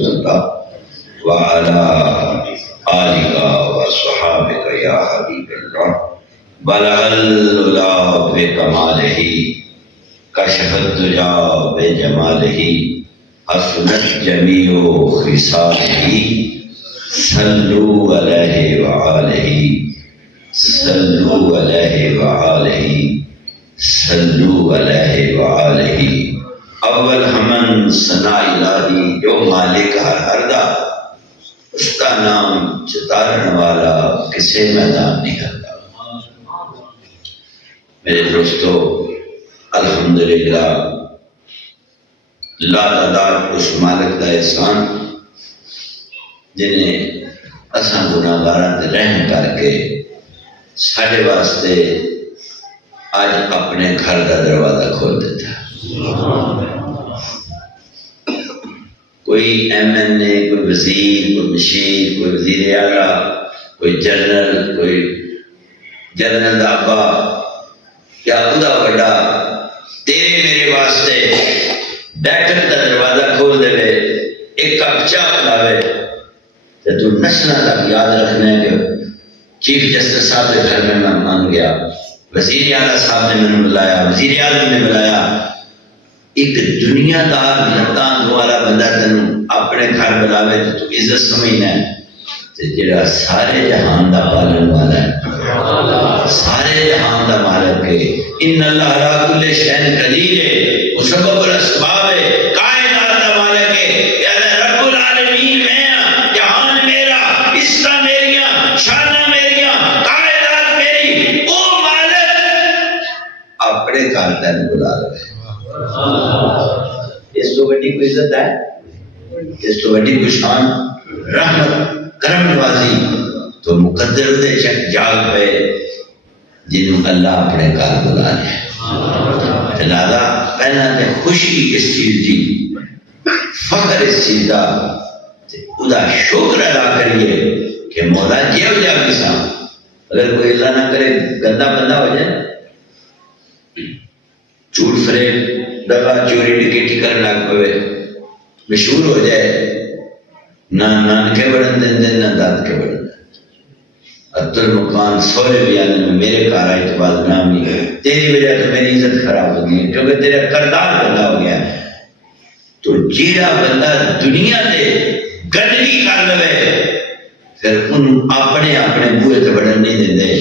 رسول اللہ وعلا آلکا وصحابک یا حبیب اللہ بلغ العلا بکمالہ کشف الدجا بجمالہ حسنت جمیع خصالہ صلو علیہ وآلہ صلو علیہ وآلہ صلو علیہ وآلہ اول ہمن ثنا الہی جو مالک ہر دا اس کا نام چتارن والا کسے میدان نہیں کرتا۔ میرے دوستو الحمدللہ لا تعداد اس مالک دا احسان جنہیں اساں گناہگاراں تے رحم کر کے ساڈے واسطے آج اپنے گھر کا دروازہ کھول دیتا۔ کوئی ایم این اے، کوئی وزیر، کوئی مشیر، کوئی وزیر اعلیٰ، کوئی جنرل، کوئی جنرل ابا یا خدا بڑا تیرے میرے واسطے بیٹھن کا دروازہ کھول دے، ایک کپ چاہ پلاوے تو تو نسلوں تک یاد رکھنا ہے کہ چیف جسٹس صاحب کے گھر میں مہمان گیا، وزیر اعلیٰ صاحب نے میں بلایا، وزیر اعظم نے بلایا، ایک دنیا دار لتان والا بندہ تینوں اپنے گھر بلاوے تو عزت سمجھنا ہے۔ جڑا سارے جہان دا پالن والا ہے، سارے جہان دا مالک ہے، ان اللہ علی کل شیء قدیر ہے، وہ سبب الاسباب ہے، کائنات دا مالک ہے، یا رب العالمین میں ہاں، جہان میرا، اس کا میریاں، شانہ میریاں، کائنات میری، وہ مالک اپنے گھر تین بلا رہے۔ اس تو بڑی کوئی عزت ہے، اس تو بڑی کوئی شان، رحمت، کرم نوازی تو مقدر دے شک جاگ پہ جنہوں اللہ اپنے گھر بلا لے۔ لہذا پہلا تے خوشی اس چیز دی، فخر اس چیز دا، خدا شکر ادا کریے کہ مولا جی ہو جا بھی سا۔ اگر کوئی اللہ نہ کرے گندا بندہ ہو جائے، جھوٹ فریب دغا چوری ڈکیٹی کرنے لگ پوے، مشہور ہو جائے، نہ نانکے بڑھن دن دن نہ داد کے بڑھن دن، عبدال مقام سورے بیانے میں میرے کار آئی تو بعد نامی ہے، تیری وجہ تو میری عزت خراب ہو گئی ہے کیونکہ تیرا کردار بندہ ہو گیا ہے۔ تو جیڑا بندہ دنیا دے گندگی کر لوے پھر ان اپنے اپنے بوئے تو بڑھن نہیں دیں دے،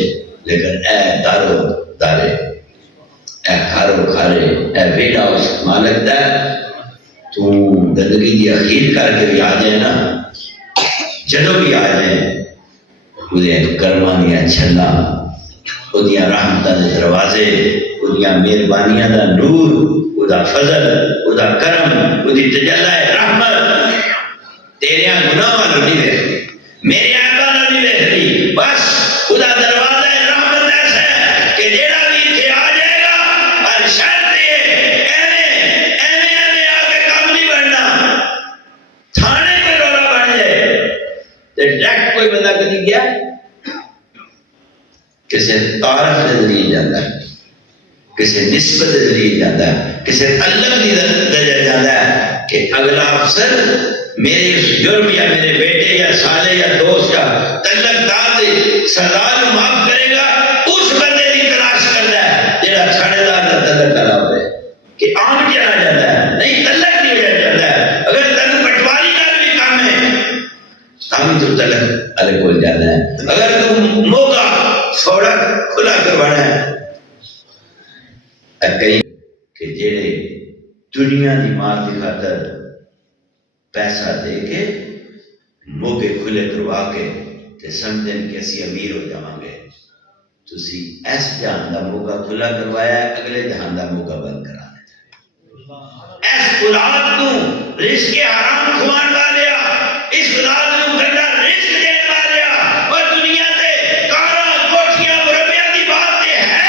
لیکن اے دارو دارے، اے کھارو کھارے، اے ویڈا اس مالک دا تو گندگی دی اخیر کر کے بھی آ جائے نا، جدو بھی آ جائے اُدھے کرمانیاں چھلا، اُدھیاں رحمتہ دے دروازے، اُدھیاں مہربانیاں دا نور، اُدھا فضل، اُدھا کرم، اُدھی تجلہ رحمت تیرے گناہ والوں نہیں دیکھتی، میرے آقا نہیں دیکھتی، بس اُدھا دروازہ رحمت ایسا ہے کہ جیڑا بھی تھے آ جائے گا، اور شرط یہ ایویں آ کے کام نہیں بڑھنا، تھانے میں رولا بڑھ جائے تو ڈائریکٹ کوئی بندہ کہیں گیا کسی تعارف کے ذریعے جاتا ہے، کسی نسبت کے ذریعے جاتا ہے، کسی تعلق کی ذریعے جاتا ہے کہ اگلا افسر میرے اس جرم یا میرے بیٹے یا سالے یا دوست یا تعلق دار سردار معاف کرے گا، اس بندے کی تلاش کرتا ہے جیڑا ساڑھے دار کا تعلق کرا ہوئے کہ عام چلا جاتا ہے، نہیں تعلق نہیں ہو جاتا ہے۔ اگر تم پٹواری کا بھی کام ہے ہم تو تعلق الگ ہو جاتا ہے، اگر تم موقع سوڑا کھلا کروانا ہے کہیں کہ جیڑے دنیا دی مار دی خاطر پیسہ دے کے موقع کھلے کروا کے تے سمجھن کہ اسی امیر ہو جاؤں گے، تسی ایس جہان دا موقع کھلا کروایا ہے، اگلے جہان دا موقع بند کرانا چاہیے۔ ایس اولاد کو رزق حرام کھوان والیا، اس اولاد کو گندا رزق دین والیا، اور دنیا تے کاراں کوٹھیاں مربیاں دی بات تے ہے،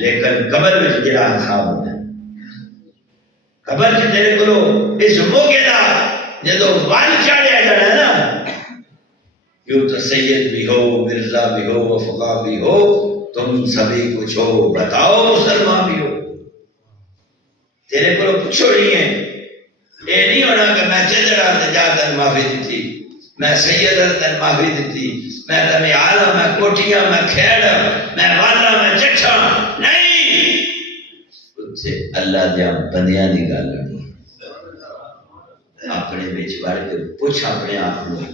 لیکن قبر میں جڑا حساب ہوتا ہے، قبر چ تیرے کو اس موقع دا جدو وال چاڑیا جانا ہے نا، یوں تو سید بھی ہو، مرزا بھی ہو، وفقا بھی ہو، تم سبھی کچھ ہو، بتاؤ مسلمان بھی ہو، تیرے کو پوچھو نہیں ہے، یہ نہیں ہونا کہ میں چندرا درجات معافی دیتی، میں سید معافی دیتی، میں تمہیں عالم، میں کوٹیاں، میں کھیڑ، میں والا، میں چچا نہیں، خود سے اللہ دیا بندیاں دی گل نہیں۔ اپنے بچ بڑھ کے پوچھ اپنے آپ کو،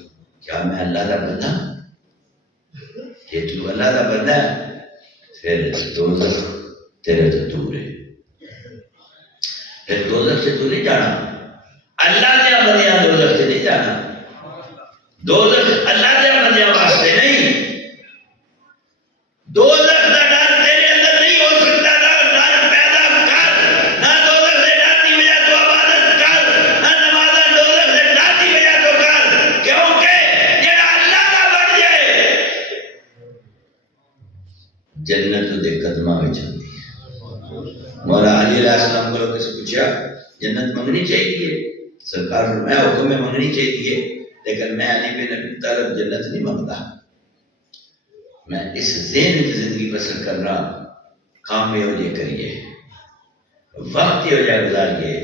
کیا میں اللہ دا بندہ؟ کہ تو اللہ دا بندہ ہے پھر دوزخ تیرے تو دور ہے، پھر دوزخ سے تو نہیں جانا، اللہ دیا بندیاں دوزخ سے نہیں جانا، دوزخ اللہ دیا بندیاں واسطے نہیں، دوزخ دا ڈر تیرے اندر نہیں ہو سکتا، ڈر پیدا کر، نہ دوزخ سے ڈر دی وجہ تو عبادت کر، نہ نمازاں دوزخ سے ڈر دی وجہ تو کر، کیونکہ جڑا اللہ دا بن جائے جنت دے قدماں وچ ہوندی ہے۔ مولا علی علیہ السلام کو کسی پوچھا جنت منگنی چاہیے؟ سرکار فرمایا حکم میں منگنی چاہیے، لیکن میں علی بن ابی طالب جنت نہیں منگتا، میں اس ذہن کی زندگی بسر کر رہا، کام میں ہو جائے کریے، وقت ہو جائے گزاریے،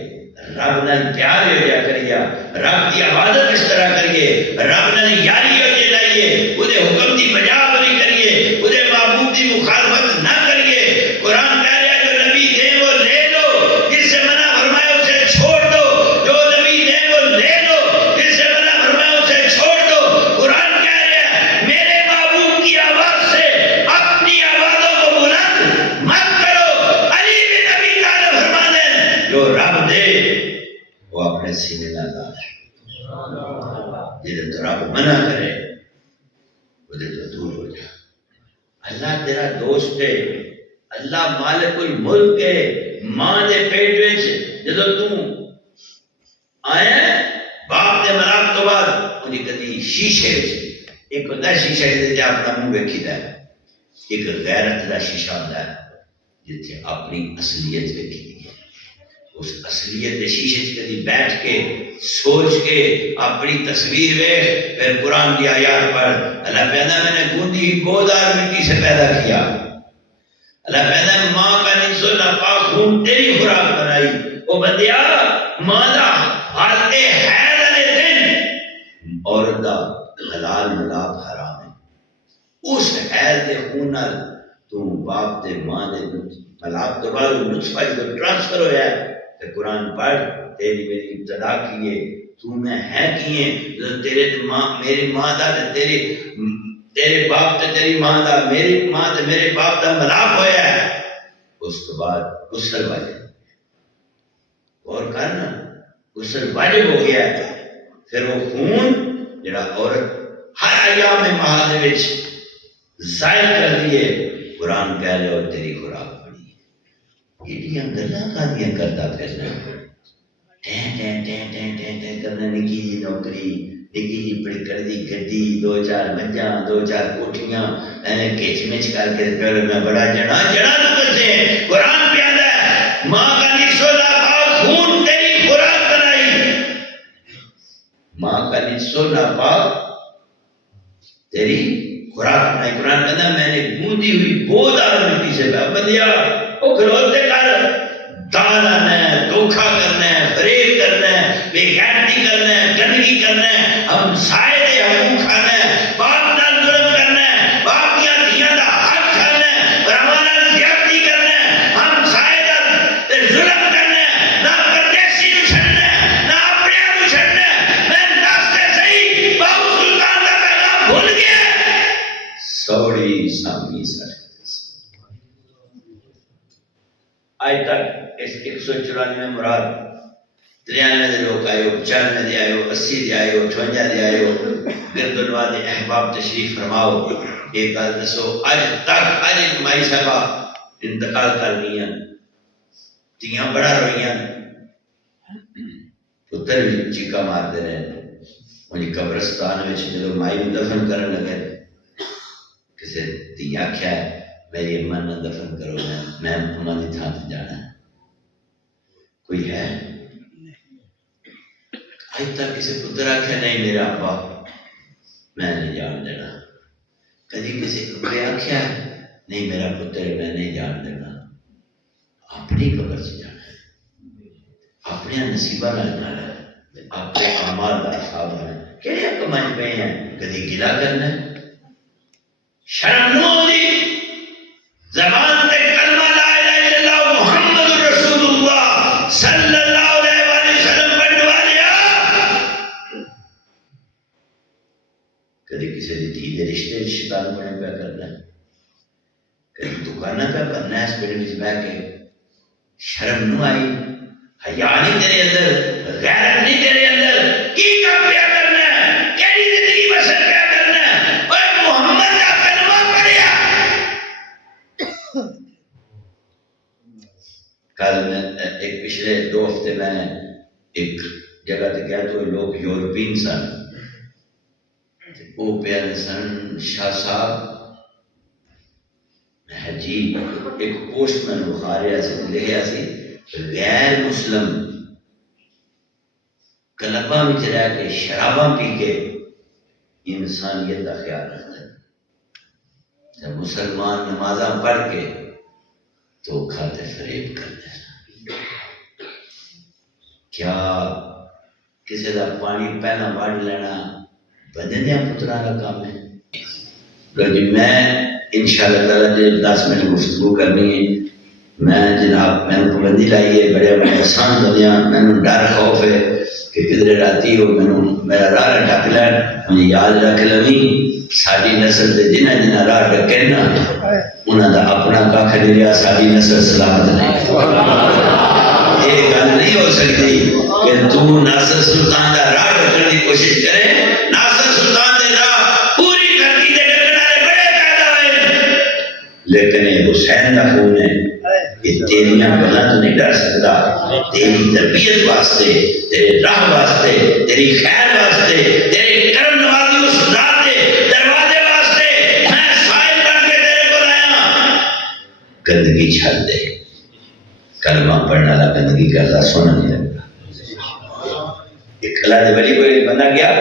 رب نال پیار ہو جائے کریے، رب کی عبادت اس طرح کریے، رب نال یاری ہو جائے لائیے، وہ حکم دی بجا نہیں کریے، وہ معبود دی مخالفت نہ کریے۔ قرآن کہہ رہا ہے جو نبی دے وہ لے لو، جس سے منع فرمایا اسے چھوڑ دو، جو نبی دے وہ لے لو، جس سے منع فرمایا اسے چھوڑ دو۔ قرآن کہہ رہا ہے میرے معبود کی آواز سے اپنی آوازوں کو بلند مت کرو۔ علی بن ابی طالب فرماتے ہیں جو رب دے وہ اپنے سینے نہ ڈالے، جدھر تو رب منع کرے ادھر تو دور ہو جا۔ اللہ تیرا دوست ہے، اللہ مالک الملک ہے، ماں دے پیٹ وچ جدو تو آیا باپ دے ملاق تو بعد انہیں کدی شیشے ایک ہوتا ہے شیشہ جدے اپنا منہ ویکھی دا ہے، ایک غیرت دا شیشہ ہوتا ہے جتنے اپنی اصلیت ویکھی دی ہے، اس اصلیت دے شیشے کدی بیٹھ کے سوچ کے اپنی تصویر ویکھ، پھر قرآن کی آیات پڑھ۔ اللہ کہتا میں نے گوندی گودار مٹی سے پیدا کیا، اللہ کہتا ہے ماں کا نصف ناپاک خون تیری خوراک بنائی، وہ بندیا ماں دا حالت حیض والے دن عورت دا حلال ملاپ حرام ہے، اس حیض دے خون نال تو باپ دے ماں دے ملاپ تو بعد نطفہ جو ٹرانسفر ہویا ہے، کہ قرآن پڑھ تیری میری ابتدا کیے تو میں ہے کیے تیرے ماں میری ماں دا تیرے باپ تے تیری ماں دا میری ماں تے میرے باپ دا ملاپ ہویا ہے، اس کے بعد غسل واجب اور کرنا غسل واجب ہو گیا ہے، پھر وہ خون جڑا عورت ہر ایام ماہ دے وچ ظاہر کر دیے، قرآن کہہ رہے ہو تیری خوراک بڑی ایڈیاں گلاں کادیاں کرتا پھرنا، ٹین کرنا، نکی جی نوکری، نکی جی پڑی کر دی گڈی، دو چار مجھاں دو چار کوٹھیاں کچ مچ کر کے پھر میں بڑا جڑا تو کسے قرآن پہ آتا ہے ماں کا نصف ناپاک خون تیری خوراک بنائی، ماں کا نصف ناپاک تیری خوراک بنائی۔ قرآن کہتا ہے میں نے گوندی ہوئی بودار مٹی سے بندیا وہ کھلوتے کر دانا ہے، دھوکھا کرنا ہے، فریب کرنا ہے، بے غیرتی کرنا ہے، گندگی کرنا ہے، ہم سائے دے حقوق کھانا ہے، باپ نال ظلم کرنا ہے، باپ کیا دھیاں دا حق کھانا ہے، براہماں نال زیادتی کرنا ہے، ہم سائے دا ظلم کرنا ہے، نہ پردیسی نو چھڑنا ہے، نہ اپنے نو چھڑنا ہے۔ میں دستے صحیح باؤ سلطان دا پیغام بھول گیا سوڑی سامی سر آج تک اس 194 مراد 93 دے لوگ آئے ہو، 95 دے آئے ہو، 80 دے آئے ہو، 58 دے آئے ہو، گردنوا دے احباب تشریف فرماؤ، ایک گل دسو اج تک اج مائی صاحبہ انتقال کر گئی ہیں، تیاں بڑا روئیاں، پتر بھی چیکا مارتے رہے، انہیں قبرستان میں جدو مائی دفن کرنے لگے کسی تی آکھیا ہے میری اماں نہ دفن کرو، میں اماں دی تھان تے جانا ہے، کوئی ہے؟ آج تک کسی پتر آکھیا نہیں میرا ابا میں نہیں جان دینا، کدی کسی ابے آکھیا نہیں میرا پتر میں نہیں جان دینا، اپنی قبر سے جانا ہے، اپنے نصیبہ نال جانا ہے، اپنے اعمال کا حساب کہڑے کمائیں پہ ہیں کدی گلا کرنا شرم نو دی زبان تے کلمہ لا الہ الا اللہ محمد رسول اللہ صلی اللہ علیہ وآلہ وسلم پڑھوا لیا کدی کسی دی دھی دے رشتے شیطان بنے پہ کرنا کدی دکانہ پہ کرنا ہے اس پیڑ میں بہ کے شرم نو آئی حیا نہیں تیرے اندر غیرت نہیں تیرے اندر کی کام پیا کرنا ہے کیڑی زندگی بسر پیا کرنا ہے اور محمد کا کلمہ پڑھیا کل میں ایک پچھلے 2 ہفتے میں ایک جگہ تے گیا تو لوگ یورپین سن وہ پیارے سن شاہ صاحب عجیب ایک پوسٹ میں بخاریا سے لکھیا سی غیر مسلم کلباں وچ رہ کے شراباں پی کے انسانیت کا خیال رکھتا ہے جب مسلمان نمازاں پڑھ کے دھوکھا تے فریب کرتے ہیں کیا کسی دا پانی پہلا وڈ لینا بدنیا پترا کا کام ہے لیکن میں انشاءاللہ تعالیٰ جی 10 منٹ گفتگو کرنی ہے میں جناب میں نے پابندی لائی ہے بڑے بڑے آسان دنیا میں نے ڈر خوف ہے کہ کدھر راتی ہو میں میرا راہ ڈک لین مجھے یاد رکھ لویں ساری نسل دے جنہ جنہ راہ ڈکے نا انہوں دا اپنا کھ نہیں رہا ساری نسل سلامت نہیں یہ گل نہیں ہو سکتی کہ تو ناصر سلطان دا راہ ڈکنے کی کوشش کرے ناصر سلطان دے راہ پوری دھرتی دے ڈکنے والے بڑے پیدا ہوئے لیکن یہ حسین دا خون ہے یہ تیریاں گلاں تو نہیں ڈر سکتا تیری تربیت واسطے تیرے راہ واسطے تیری خیر واسطے تیرے کرم نوازی اس ذات دے دروازے واسطے میں سائل بن کے تیرے کو لایا گندگی چھڑ دے کلمہ پڑھنے والا گندگی کرتا سونا نہیں لگتا ایک اللہ دے ولی کوئی بندہ گیا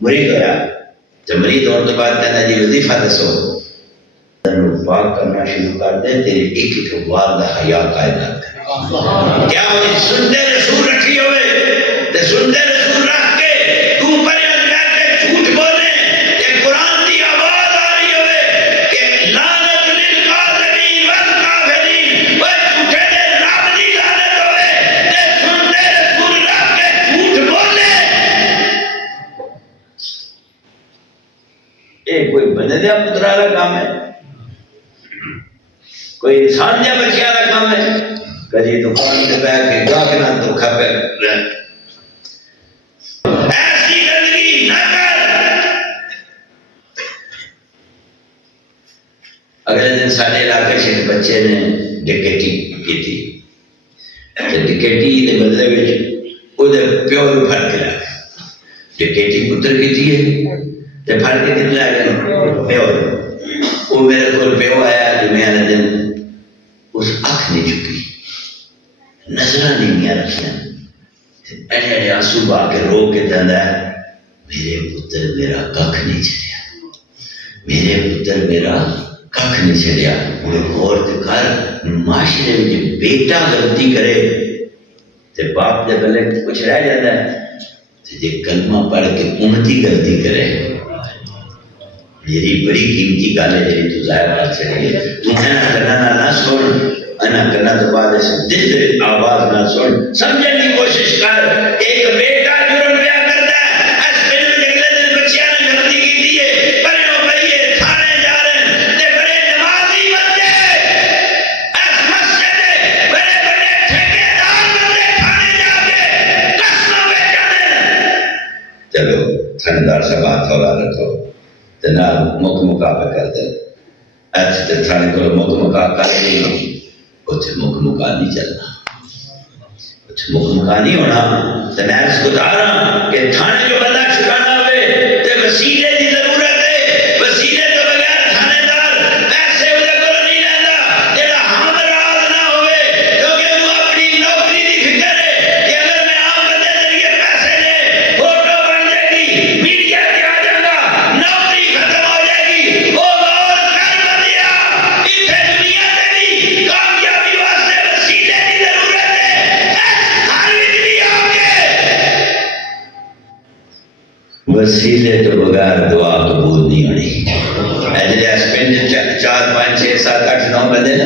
مرید ہویا جب مرید ہونے تو بعد کہنا جی وظیفہ دسو پاک کرنا شروع کر دے تیرے ایک ایک وار دا حیا کائنات کرے کیا ہوئی سنتے رسول رکھی ہوئے تے سنتے رسول رکھ کے تو پرے اندر کے جھوٹ بولے کہ قرآن دی آواز آ رہی ہوئے کہ لعنت للقاذبین والکافرین وہ جھوٹے دے رب دی لعنت ہوئے تے سنتے رسول رکھ کے جھوٹ بولے یہ کوئی بندے پترا کا کام ہے کوئی انسان یا بچیاں کا کام ہے کبھی دکان سے بیٹھ کے گاہک نہ دھوکا پہ ایسی گندگی نہ کر اگلے دن سارے علاقے سے بچے نے ڈکیٹی کی تھی ڈکیٹی کے بدلے میں ادھر پیو بھی پھڑ کے لایا ڈکیٹی پتر کی تھی تے پھڑ کے کتنے لا گئے پیو وہ میرے کو پیو آیا جو میں نے دن اس اکھ نہیں چکی نظرہ نہیں میا رکھیا ایڈے ایڈے آنسو با کے رو کے دندا ہے میرے پتر میرا ککھ نہیں چڑیا میرے پتر میرا ککھ نہیں چڑیا وہ غور تے کر معاشرے میں بیٹا غلطی کرے تے باپ دے بلے کچھ رہ جاتا ہے تے جے کلمہ پڑھ کے امتی غلطی کرے میری بڑی قیمتی گل ہے جی تو ظاہر بات چڑھی ہے تو اینا کرنا نہ سن اینا کرنا تو بعد دل دل آواز نہ سن سمجھنے کی کوشش کر ایک بیٹا جرم پیا کرتا ہے اس فلم میں اگلے دن بچیاں نے غلطی کی دی ہے پریوں پہیے تھانے جا رہے ہیں تے بڑے نمازی بندے اس مسجد بڑے بڑے ٹھیکیدار بندے تھانے جا کے قسموں بیچانے چلو تھندار سا بات تھوڑا رکھو جناب مک مکا پہ کر دے ایسے تے تھانے کو مک مکا کر دے اتھے مک مکا نہیں چلنا اتھے مک مکا نہیں ہونا تے میں اس کو دارا کہ تھانے جو بندہ چھکانا ہوئے تے وسیلے دی ضرورت ہے وسیلے تو بغیر تھانے دار ایسے ادھے کو نہیں لینا تیرا ہم راز نہ ہوئے کیونکہ وہ اپنی نوکری دی فکر ہے کہ اگر میں عام بندے ذریعے پیسے لے فوٹو بن جائے گی میڈیا کے آ جائے گا نوکری ختم ہو جائے گی وہ غور کر بندیا اتھے دنیا تیری کامیابی واسطے وسیلے کی ضرورت ہے اس گھر وچ بھی آ کے وسیلے تو بغیر دعا قبول نہیں ہونی. پنڈ 4 5 6 7 8 9 بندے نا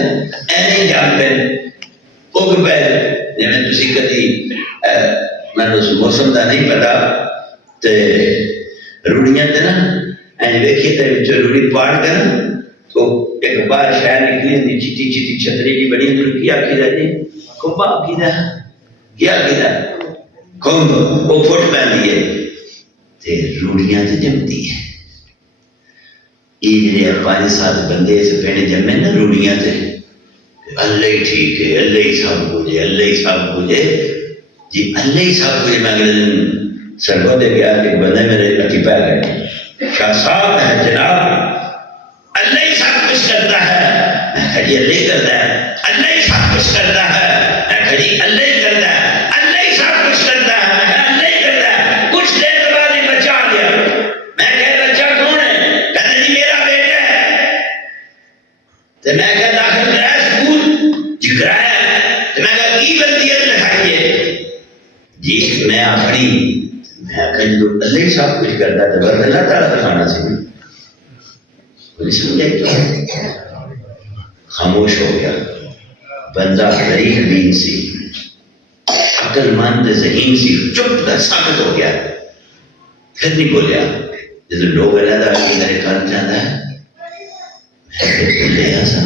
ایویں جان پہ اگ پہ جی تھی کدی میں موسم کا نہیں پتا تے روڑیاں تے نا این ویکھیے تے روڑی پاڑ کر تو ایک بار شہر نکلی ہوتی چیٹی چیٹی چھتری کی بنی ہوتی کیا کی جی کمبا کیا کمب وہ فٹ پہنتی ہے تے روڑیاں تے جمتی ہے. یہ جڑے 5 7 بندے اس پنڈ جمے نا روڑیاں تے اللہ ہی ٹھیک ہے اللہ ہی سب کچھ ہے اللہ ہی سب کچھ ہے جی اللہ ہی سب کچھ. میں اگلے دن سڑکوں دے گیا کہ بندے میرے اٹھی پہ گئے شاہ صاحب ہے جناب اللہ ہی سب کچھ کرتا ہے. میں جی اللہ ہی کرتا ہے اللہ ہی سب کچھ کرتا ہے. میں جی اللہ ہی کرتا ہے اللہ ہی سب کچھ کرتا ہے. میں اللہ ہی کرتا ہے. کچھ دیر کے بعد ہی بچہ آ گیا. میں کہہ بچہ کون ہے؟ کہتے جی میرا بیٹا ہے. تو میں کہہ داخل کرایا اسکول جی کرایا. تو میں کہا کی بلدیت لکھائیے جی میں آخری میں آخر جو اللہ ہی سب کچھ کرتا ہے تو بس اللہ تعالیٰ دکھانا سی کوئی سمجھے کیا. خاموش ہو گیا. بندہ ضعیف دین سی عقل مند ذہین سی چپ کر ساکت ہو گیا. پھر نہیں بولیا. جب لوگ علیحدہ کی میرے کر جاتا ہے میں بولے ایسا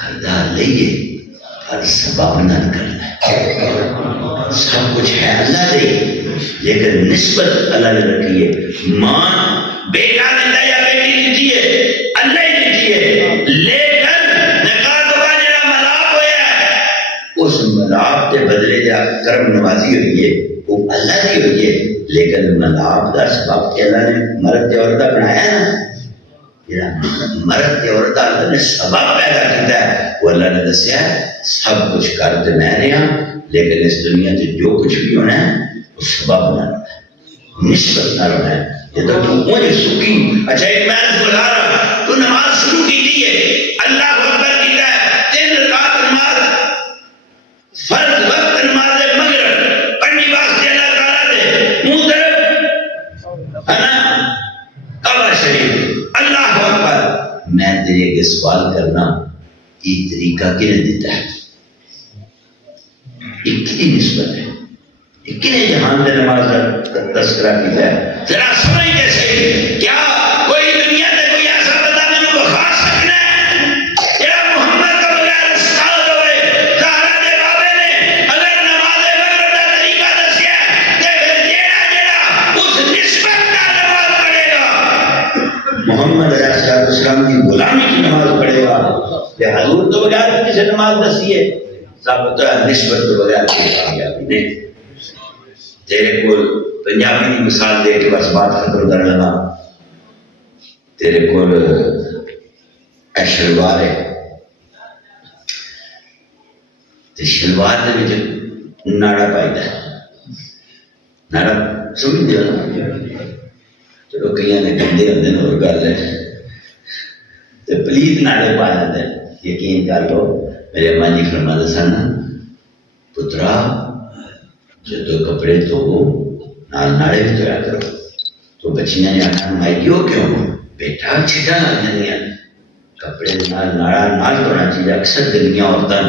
کردار لئیے پر سبب نہ کرنا ہے. سب کچھ ہے اللہ دے لیکن نسبت اللہ نے رکھی ہے. ماں بیٹا دیتا یا بیٹی دیتی ہے اللہ ہی دیتی ہے. لیکن نکاح تو جڑا ملاپ ہویا ہے اس ملاپ کے بدلے جا کرم نوازی ہوئی ہے وہ اللہ کی ہوئی ہے. لیکن ملاپ کا سبب اللہ نے مرد تے عورت بنایا نا مرد تے عورت اللہ نے سبب پیدا کیتا ہے وہ اللہ نے دسیا سب کچھ کر تے میں رہا لیکن اس دنیا سے جو کچھ بھی ہونا ہے وہ سبب نہ ہونا ہے نسبت نہ ہونا ہے. یہ تو مجھے سکی اچھا ایک میں بتا رہا تو نماز شروع کی دی ہے اللہ اکبر کیتا ہے 3 رکعت نماز فرض وقت نماز مغرب پڑھنی واسطے اللہ تعالیٰ دے منہ طرف ہے نا کعبہ شریف اللہ اکبر. میں تیرے کے سوال کرنا یہ طریقہ کنے دیتا ہے ایک ہی نسبت ہے ایک ہی جہان دے نماز کا تذکرہ کیتا ہے. ذرا سمجھ کیسے کیا کوئی دنیا میں کوئی ایسا بندہ میں نے بخا سکنا ہے جڑا محمد کا بغیر استاد ہوئے زہرا دے بابے نے اگر نماز مغرب کا طریقہ دسیا تے پھر جیڑا اس نسبت کا نماز پڑھے گا محمد علیہ السلام کی غلامی کی نماز پڑھے گا. یہ حضور تو بغیر کسی نماز دسی ہے سب تو نسبت تو بغیر کامیابی نہیں. تیرے کو پنجابی کی مثال دے کے بس بات ختم کرنے لگا. تیرے کو شلوار ہے تو شلوار دے وچ ناڑا پائدا ہے ناڑا سمجھ دے چلو کئی نے گندے ہوندے نے اور گل ہے تو پلیت ناڑے پا جاتے ہیں. یقین کر لو میرے اماں جی فرماتے سن پترا جدو کپڑے تو نال ناڑے بھی دھویا کرو تو بچیاں نے آخر مائیو کیوں بیٹا چھٹا لگ جاندیاں کپڑے نال ناڑا نال دھونا چاہیے. اکثر گلیاں عورتاں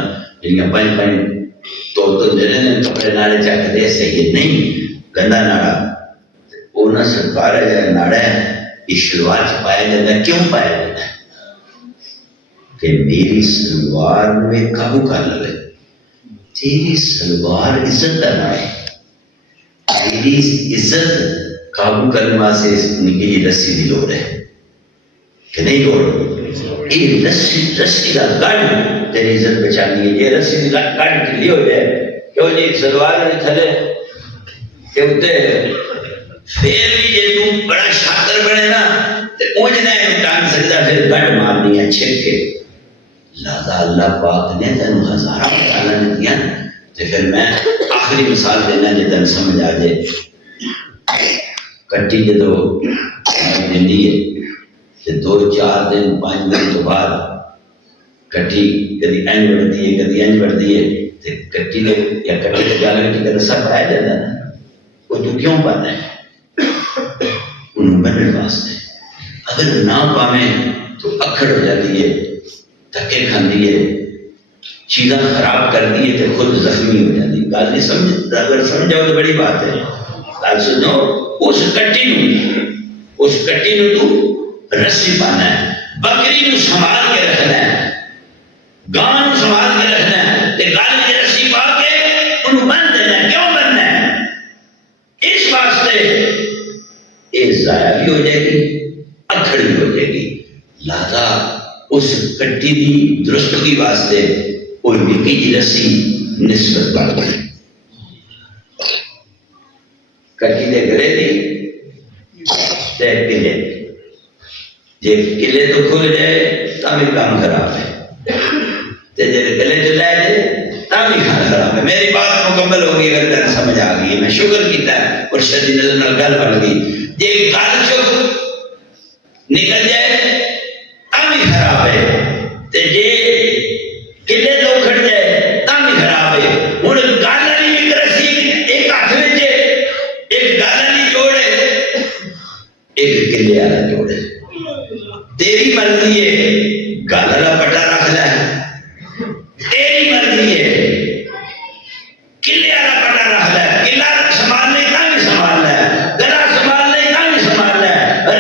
جڑیاں 5 تو دے رہے کپڑے ناڑے چا کے دے صحیح نہیں گندا ناڑا وہ نہ سرکار ہے جڑا ناڑا ہے اس شلوار چ پایا جاتا ہے. کیوں پایا جاتا ہے کہ میری سلوار میں قابو کر لے. تیری سلوار عزت کا نام ہے. تیری عزت قابو کرنے واسطے نکی جی رسی کی لوڑ ہے کہ نہیں لوڑ. یہ رسی کا گڑھ تیری عزت بچانی ہے. یہ رسی کا گڑھ ڈھیلی ہو جائے کیوں جی سلوار میں تھلے کہ اتنے پھر بھی جی تم بڑا شاطر بنے نا تو اونج نہ ٹانگ سکتا پھر گڑھ مارنی ہے چھپ کے. لہذا اللہ پاک نے تینوں ہزارہ مثالیں نے دیا تو پھر میں آخری مثال دینا جی تین سمجھ آ جائے. کٹی جدو دینی ہے تو 2 4 دن 5 دن تو بعد کٹی کدی اینج بڑھتی ہے کدی اینج بڑھتی ہے تو کٹی نے یا کٹی کے جالے کی رسا پایا جاتا ہے وہ تو کیوں بننا ہے؟ انہوں بننے واسطے اگر نہ پاویں تو اکھڑ ہو جاتی ہے، دھکے کھاندی ہے، چیزاں خراب کر دی ہے تو خود زخمی ہو جاتی ہے۔ گل نہیں سمجھ، اگر سمجھاؤ تو بڑی بات ہے۔ گل سنو، اس کٹی نو تو رسی پانا ہے، بکری نو سنبھال کے رکھنا ہے، گاں نو سنبھال کے رکھنا ہے، تے گل میں رسی پا کے انہوں بن دینا ہے۔ کیوں بننا ہے؟ اس واسطے یہ ضائع بھی ہو جائے گی، اکھڑ بھی ہو جائے گی، لہذا اس کٹی کی درستگی واسطے کوئی نکی جی رسی نسبت بڑھ گئی۔ کٹی دے گلے دی تے قلعے دی، جے قلعے تو کھل جائے تا بھی کام خراب ہے، تے جے گلے چ لے جائے تا بھی کام خراب ہے۔ میری بات مکمل ہوگی اگر تن سمجھ آ گئی، میں شکر کیتا ہے اور شدید نظر گل بن گئی۔ جے گل چ نکل جائے تا بھی خراب ہے، تے جے قلعے تو کھڑ جائے تا بھی خراب ہے۔ ہن گل والی بھی رسی ایک ہاتھ وچ ایک گل والی جوڑ ہے، ایک قلعے والا جوڑ ہے۔ تیری مرضی ہے گل والا پٹا رکھ لے، تیری مرضی ہے قلعے والا پٹا رکھ لے، قلعہ سنبھال لے تا بھی سنبھال لے، گلا سنبھال لے تا بھی سنبھال لے،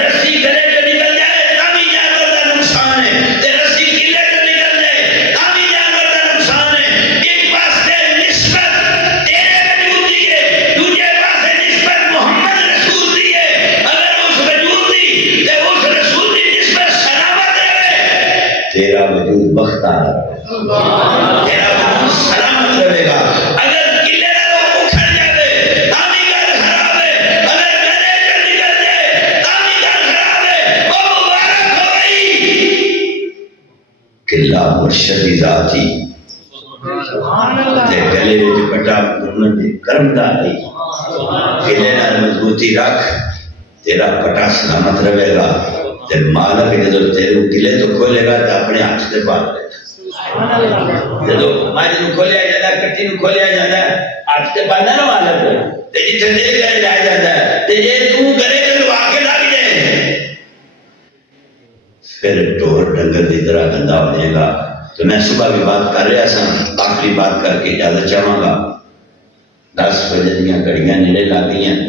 رسی گلے چ نکل جائے تا بھی جانور دا نقصان ہے، تے رسی قلعے چ نکل جائے تا بھی جانور دا نقصان ہے۔ ایک پاسے نسبت تیرے وجود دی ہے، دوجے پاسے نسبت محمد رسول دی ہے۔ اگر اس وجود دی تے اس رسول دی نسبت سلامت رہے، تیرا وجود بختہ رہے، تیرا وجود سلامت رہے گا۔ اگر قلعے نالوں اکھڑ جائے تا بھی گل خراب ہے، اگر گلے چ نکل جائے تا بھی گل خراب ہے۔ او مبارک ہوئی قلعہ مرشد دی ذات ہی تے گلے وچ پٹا محمد دے کرم دا آئی، قلعے نال مضبوطی رکھ، تیرا پٹا سلامت رہے گا، تے مالک جدو تیرے قلعے تو کھولے گا تے اپنے ہاتھ سے پال لے گا۔ جدو ماجھ نو کھولیا جاتا ہے، کٹی نو کھولیا جاتا ہے، ہاتھ سے پالنا نا مالک، تے جتھے دل کرے جایا جاتا ہے، تے جے تو کرے تے لوا کے لگ جائے پھر ٹور ڈنگر کی طرح گندا ہو جائے گا۔ تو میں صبح بھی بات کر رہا سا، آخری بات کر کے اجازت چاہوں گا۔ 10 بجے دیاں گھڑیاں نیڑے لگ گئی ہیں۔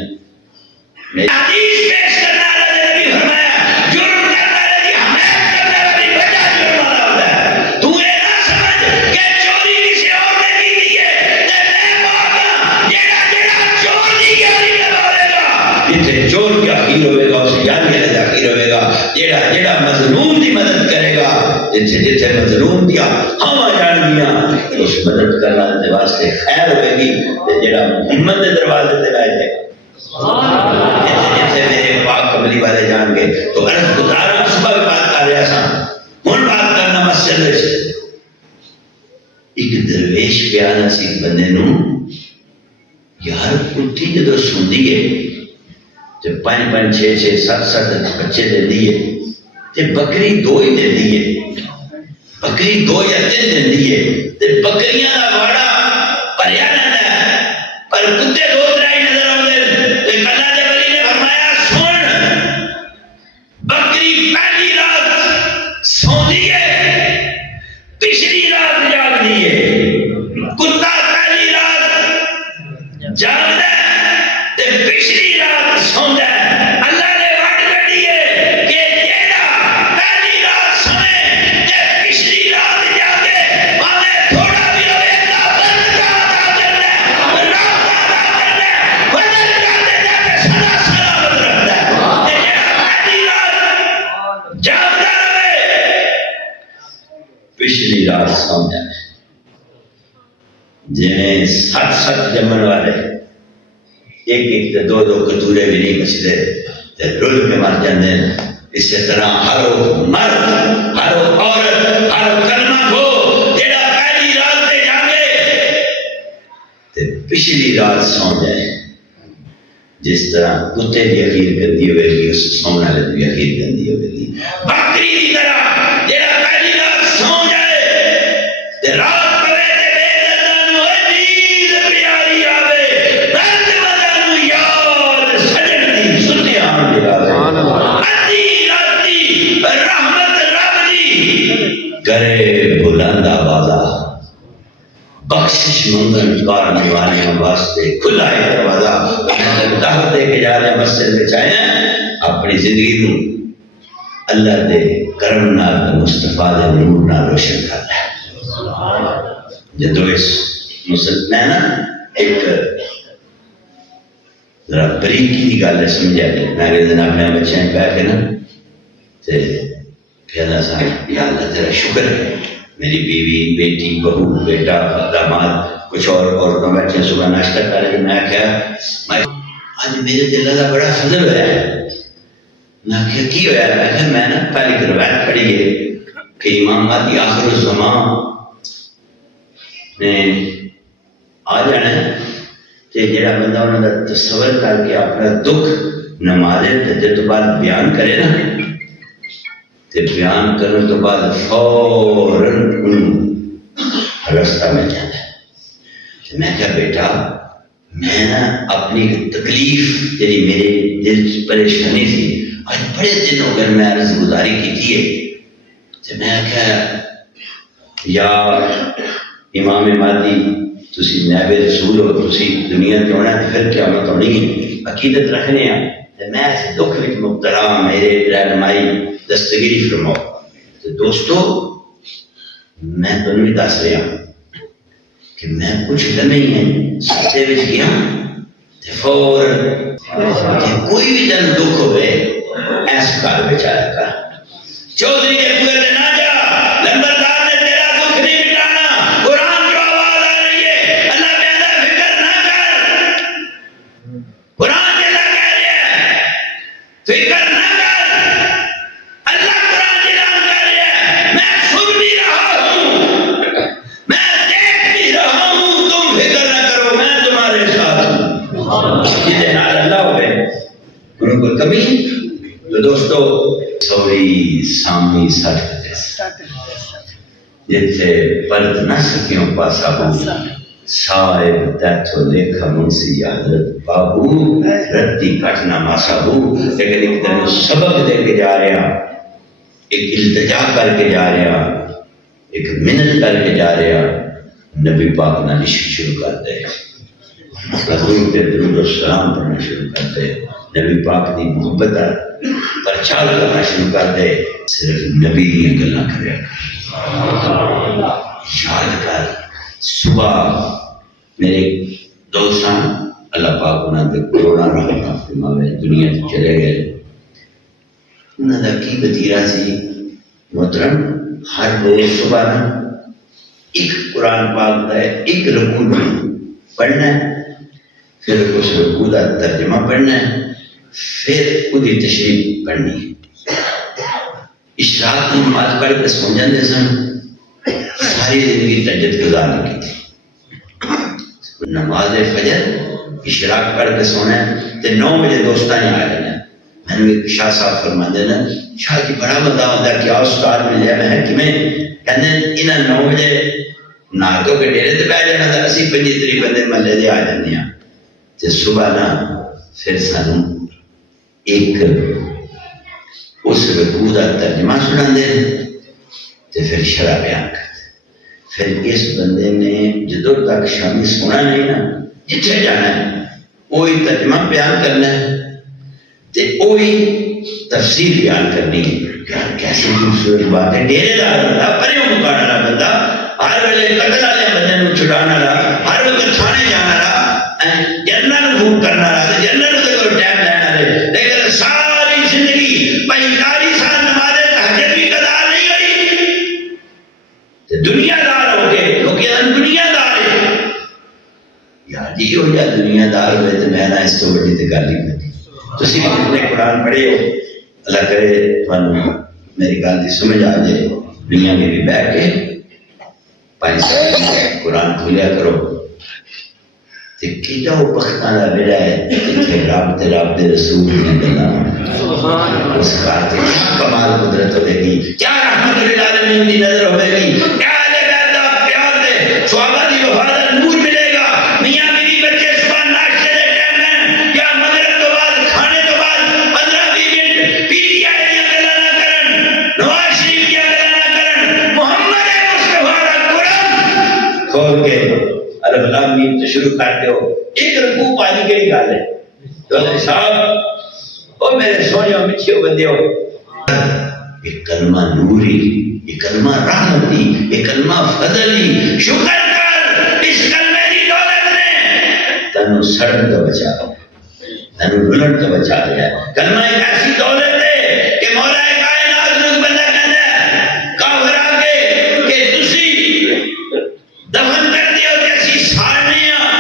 حدیث پیش کرنے والے نے بھی فرمایا جرم کرنے والے کی حمایت کرنے والی وجہ جرم والا ہوتا ہے۔ تو یہ نہ سمجھ کہ چوری کسی اور نے کی دی ہے تے میں مارنا، جیڑا چور دی یاری کرے گا، جتھے چور کی اخیر ہوئے گا اسے یاری کا اخیر ہوئے گا۔ جیڑا مظلوم دی مدد کرے گا، جتھے مظلوم دیا ہوا جان گیا، اس مدد کرنا دے واسطے خیر ہوئے گی۔ جیڑا محمد دے دروازے تے لائے جائے گا، جتھے میرے پاک قبلی والے جان گے۔ تو عرض گزارا صبح بھی بات کر رہا سا، ہن بات کرنا مسجد وچ۔ ایک درویش پیانا سی بندے نو، یار کٹھی جدو سندی ہے تے 5 6 7 بچے دے دیے تے بکری 2 ہی دے دیے، بکری 2 یا 3 دے دیے تے بکریاں دا واڑا بھریا رہندا ہے، پر کتے 2 ہی نظر آتے۔ تے اللہ دے ولی نے فرمایا سن، بکری پہلی رات سوندی ہے، پچھلی رات جاگدی ہے، کتا پہلی رات جاگدا ہے تے پچھلی رات سوندا ہے۔ اللہ نے وعد کری ہے کہ جیڑا پہلی رات سوئے تے پچھلی رات جاگے، بھاویں تھوڑا بھی ہوئے اللہ بدل کا عطا کرنا ہے، رات عطا کرنا ہے، بدل کا دینا ہے، سدا سلامت رکھنا ہے۔ تے جیڑا پہلی رات جاگدا رہے، پچھلی رات سوندا ہے۔ جنہیں 7 جمن والے، ایک تے 2 کتورے بھی نہیں بچتے تے رل کے مر جاندے ہیں۔ اسی طرح ہر مرد، ہر عورت، ہر کلمہ گو جیڑا پہلی رات تے جاگے تے پچھلی رات سو جائے، جس طرح کتے کی اخیر گندی ہوئے گی اس سونے والے کی اخیر گندی ہوئے گی۔ بکری کی طرح جیڑا پہلی رات سو جائے تے رات پیاری آوے، درد مدن یاد بخشش منگن کارنے والے واسطے کھلا ہے دروازہ. دعوت دے کے جا رہے مسجد میں چاہے اپنی زندگی کو اللہ دے کرم نال مصطفیٰ دے نور نال روشن کرنا ہے. جدو اس مسلم میں نا ایک ذرا بریکی کی گل ہے سمجھا جائے. میں اگلے دن اپنے بچے کہہ کے نا کہنا سا یا اللہ تیرا شکر ہے میری بیوی بیٹی بہو بیٹا داماد کچھ اور عورتوں بیٹھے صبح ناشتہ کر رہے. میں کہا آج میرے دل اللہ بڑا فضل ہوا ہے. میں کہا کی ہوا ہے؟ میں کہا میں نے پہلی روایت پڑھی ہے کہ امام مہدی آخر الزمان نے آ جانا ہے کہ جڑا بندہ انہوں نے تصور کر کے اپنا دکھ نماز تجد تو بعد بیان کرے نا تے بیان کرنے تو بعد فوراً رستہ مل جاتا ہے. میں کہا بیٹا میں نا اپنی تکلیف جی میرے دل سے پریشانی تھی آج بڑے دن ہو گئے میں عرض گزاری کی تھی. میں کہا یا امام مہدی تسی نائب رسول ہو تسی دنیا میں ہونا ہے پھر قیامت ہونی ہے عقیدت رکھنے ہیں میں ایسے دکھ وچ مبتلا میرے رہنمائی دستگیری فرماؤ. تو دوستو میں تمہیں بھی دس رہا ہوں کہ میں کچھ لمحے ہیں سچے وچ گیا فوراً کوئی بھی دن دکھ ہوئے ایس کار بچایا کر چودھری کے کنویں تے نہ جا لمبردار نے تیرا دکھ نہیں مٹانا. قرآن جو آواز آ رہی ہے اللہ کہتا ہے فکر نہ کر. قرآن جیسا کہہ رہا ہے فکر نہ کر. اللہ قرآن جیسا کہہ رہا ہے میں سن بھی رہا ہوں میں دیکھ بھی رہا ہوں تم فکر نہ کرو میں تمہارے ساتھ ہوں. جتنے نال اللہ ہوئے انہوں کو کمی. تو دوستو سوری سامی سٹ جتھے پرت نہ سکیوں پاسا ہوں صاحب تیتھو لیکھا منسی حضرت بابو رتی کٹنا ماسا ہوں. لیکن ایک دن سبق دے کے جا رہا ایک التجا کر کے جا رہا ایک منت کر کے جا رہا نبی پاک نہ نشن شروع کر دے حضور کے درود و سلام پڑھنا شروع کر دے نبی پاک دی محبت پرچال کرنا شروع کر دے صرف نبی کی گلاں کرے یاد کر. صبح میرے دوستاں اللہ پاک انہاں دے کروڑا رحمت فرماوے دنیا سے چلے گئے. انہاں دا کی وتیرہ سی محترم ہر روز صبح نا ایک قرآن پاک دا ایک رکوع پڑھنا ہے پھر اس رکوع دا ترجمہ پڑھنا ہے پھر خودی تشریف پڑھنی ہے. اشراق کی نماز پڑھ کے سو جاندے سن ساری زندگی تہجد گزارنے کی تھی. نماز فجر اشراق پڑھ کے سونا ہے تے 9 بجے دوستاں نے آ جانا ہے. میں نے ایک شاہ صاحب فرماندے نا شاہ جی بڑا بندہ ہوتا ہے کیا استاد مل جائے. میں کیویں کہندے انہاں 9 بجے نہا دھو کے ڈیرے تے بیٹھ جانا تے اسی 25 بندے محلے دے آ جاندے ہاں تے صبح نا پھر سانوں ایک اس رکوع دا ترجمہ سنا دے تے پھر شرح بیان کر دے. پھر اس بندے نے جدو تک شامی سونا نہیں نا جتھے جانا ہے وہی ترجمہ بیان کرنا ہے تے وہی تفسیر بیان کرنی ہے. یار کیسی خوبصورت بات ہے. ڈیرے دار بندہ پریوں مکانے والا بندہ ہر ویلے قتل والے بندے نوں چھڑانے والا ہر وقت تھانے جانے والا جنرل فون کرنے والا جنرل دے کول ٹائم لینا رہے. لیکن ساری زندگی 45 سال نماز تہجد بھی قضا نہیں ہوئی تے دنیا دار ہو کے لوگ دنیا دار ہے. یار جی ہو جائے دنیا دار ہوئے تو میں نہ اس تو بڑی تے گل نہیں کرتی. تسی جتنے قرآن پڑھے ہو اللہ کرے تھانوں میری گل دی سمجھ آ جائے. دنیا میں بھی بیٹھ کے 5 سال قرآن کھولیا کرو تے کیڑا وہ بختاں دا بیڑا ہے جتھے رب تے رب دے رسول نے گلاں اس کا تے کمال قدرت ہوے گی کیا رحمت للعالمین دی نظر ہوے گی کیا جگہ دا پیار دے صحابہ دی وفا دا نور ملے گا. میاں بیوی بچے صبح ناشتے دے ٹائم میں یا مغرب تو بعد کھانے تو بعد 15-20 منٹ پی ٹی آئی دی گلاں نہ کرن نواز شریف دی گلاں نہ کرن محمد مصطفی دا قرآن کھول کے میم تو شروع کرتے ہو ایک رکوع پانی کے گل ہے تو صاحب او میرے سونے مٹھیو بندے ہو یہ کلمہ نوری یہ کلمہ رحمتی یہ کلمہ فضلی شکر کر اس کلمے دی دولت نے تنو سڑن کا بچا تنو رلن کا بچا لیا کلمہ ایک ایسی دولت ہے کہ مولا کائنات نو بندہ کہتا ہے کافر آگے کہ تسی دفن کر دیو کیسی سارنیاں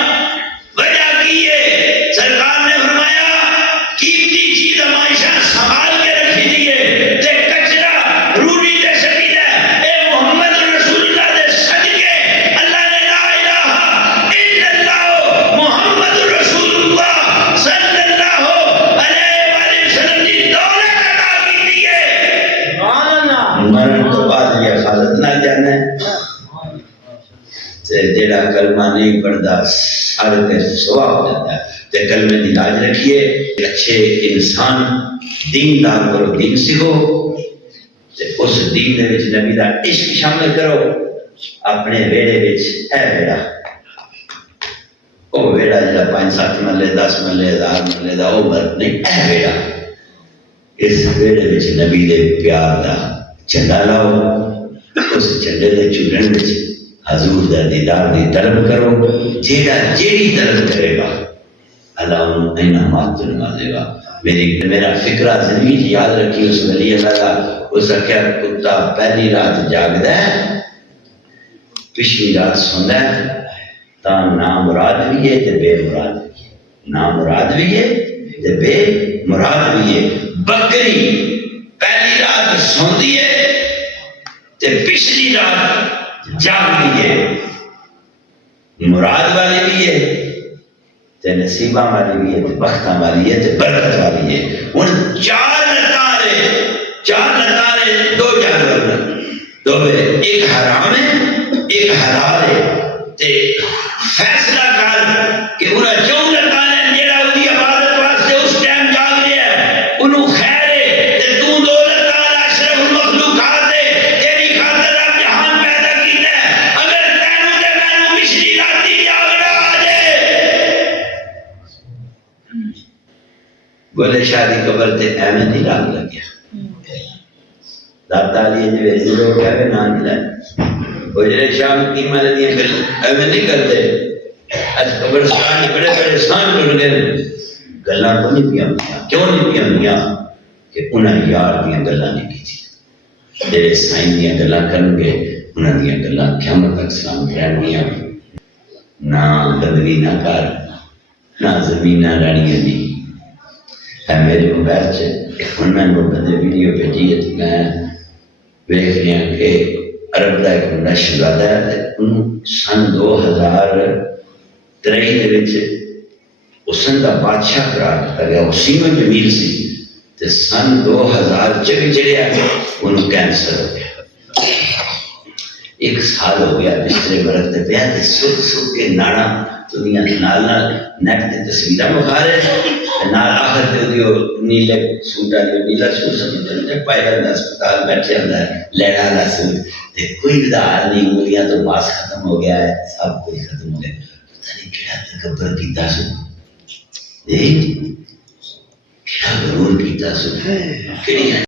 وجہ کی ہے سرکار نے فرمایا قیمتی چیز ہمیشہ سنبھال کے رکھی دیئے تے کچرا روڑی دے سکی دے اے محمد رسول اللہ دے صدقے اللہ نے لا الہ الا اللہ محمد رسول اللہ صلی اللہ علیہ وآلہ وسلم دی دولت عطا کی دیئے مرن تو بعد یہ حفاظت نہ جانا ہے جیڑا کلمہ نہیں پڑھتا سارے تے سوا ہو جاتا ہے تے کلمے دی لاج رکھیے اچھے انسان دین دار کرو دین سیکھو تے اس دین دے وچ نبی دا عشق شامل کرو اپنے ویڑے وچ اے ویڑا او ویڑا جڑا 5-7 مرلے 10 مرلے 1000 مرلے دا او مرد نہیں اے ویڑا اس ویڑے وچ نبی دے پیار دا جھنڈا لاؤ اس جھنڈے دے چولن وچ حضور دا دیدار دی طلب کرو جیڑی طلب کرے گا اللہ انہوں انعامات نوازے گا میرا فکرہ زندگی یاد رکھی اس ولی اللہ کا اس کیا کتا پہلی رات جاگدا ہے پچھلی رات سوندا ہے تا نامراد بھی ہے تے بے مراد بھی ہے نامراد بھی ہے تے بے مراد بھی ہے بکری پہلی رات سوندی ہے تے پچھلی رات جاگ بھی ہے مراد والی بھی ہے تے نصیبہ والی بھی ہے تے بختہ والی ہے تے برکت والی ہے ان چار نتارے دو جانور دو ایک حرام ہے ایک حلال ہے تے فیصلہ کر کہ انہاں جو نتارے جیڑا اودی عبادت واسطے اس ٹائم جاگ رہا ہے انہوں خیر ہے تے تو دو نتارے اشرف المخلوقات ہے تیری خاطر رب جہان پیدا کیتا ہے اگر تینوں تے مینوں پچھلی راتی جاگنا آ جائے بولے شادی قبر تے ایویں نہیں لاگ لگیا داتا علی جی ویسے لوگ کہہ رہے نام ملا وہ جڑے شام کی مال دیے پھر ایویں نہیں کرتے اج قبرستان بڑے بڑے سان ٹوٹ گئے گلاں کو نہیں پیاں کیوں نہیں پیاں کہ انہاں یار دیاں گلاں نہیں کی جڑے سائیں دیاں گلاں کرن گے انہاں دیاں گلاں قیامت تک سلامت رہن گیاں نہ گندگی نہ کر نہ زمین نہ رہنیاں دی ہے میرے موبائل سے انہوں نے بندے ویڈیو بھیجی ہے میں دیکھ رہا کہ عرب کا ایک بندہ شہزادہ ہے انہوں سن 2023 دے وچ اسن کا بادشاہ قرار دیتا گیا وسیم جمیل سی تے سن 2000 چڑھیا انہوں کینسر ہو گیا 1 سال ہو گیا بسترے برت تے پیا تے سکھ کے ناڑا دنیا نال نیٹ تے تصویراں بخا رہے نال آخر تے دیو نیلے سوٹ والی نیلا سوٹ سمجھتے ہیں پائے گا ہسپتال بیٹھے ہوتا ہے لینا والا سوٹ تے کوئی ادار نہیں انگلیاں تو ماس ختم ہو گیا ہے سب کچھ ختم ہو گیا پتہ نہیں کیڑا تکبر کیتا سو کیڑا غرور کیتا سو کیڑی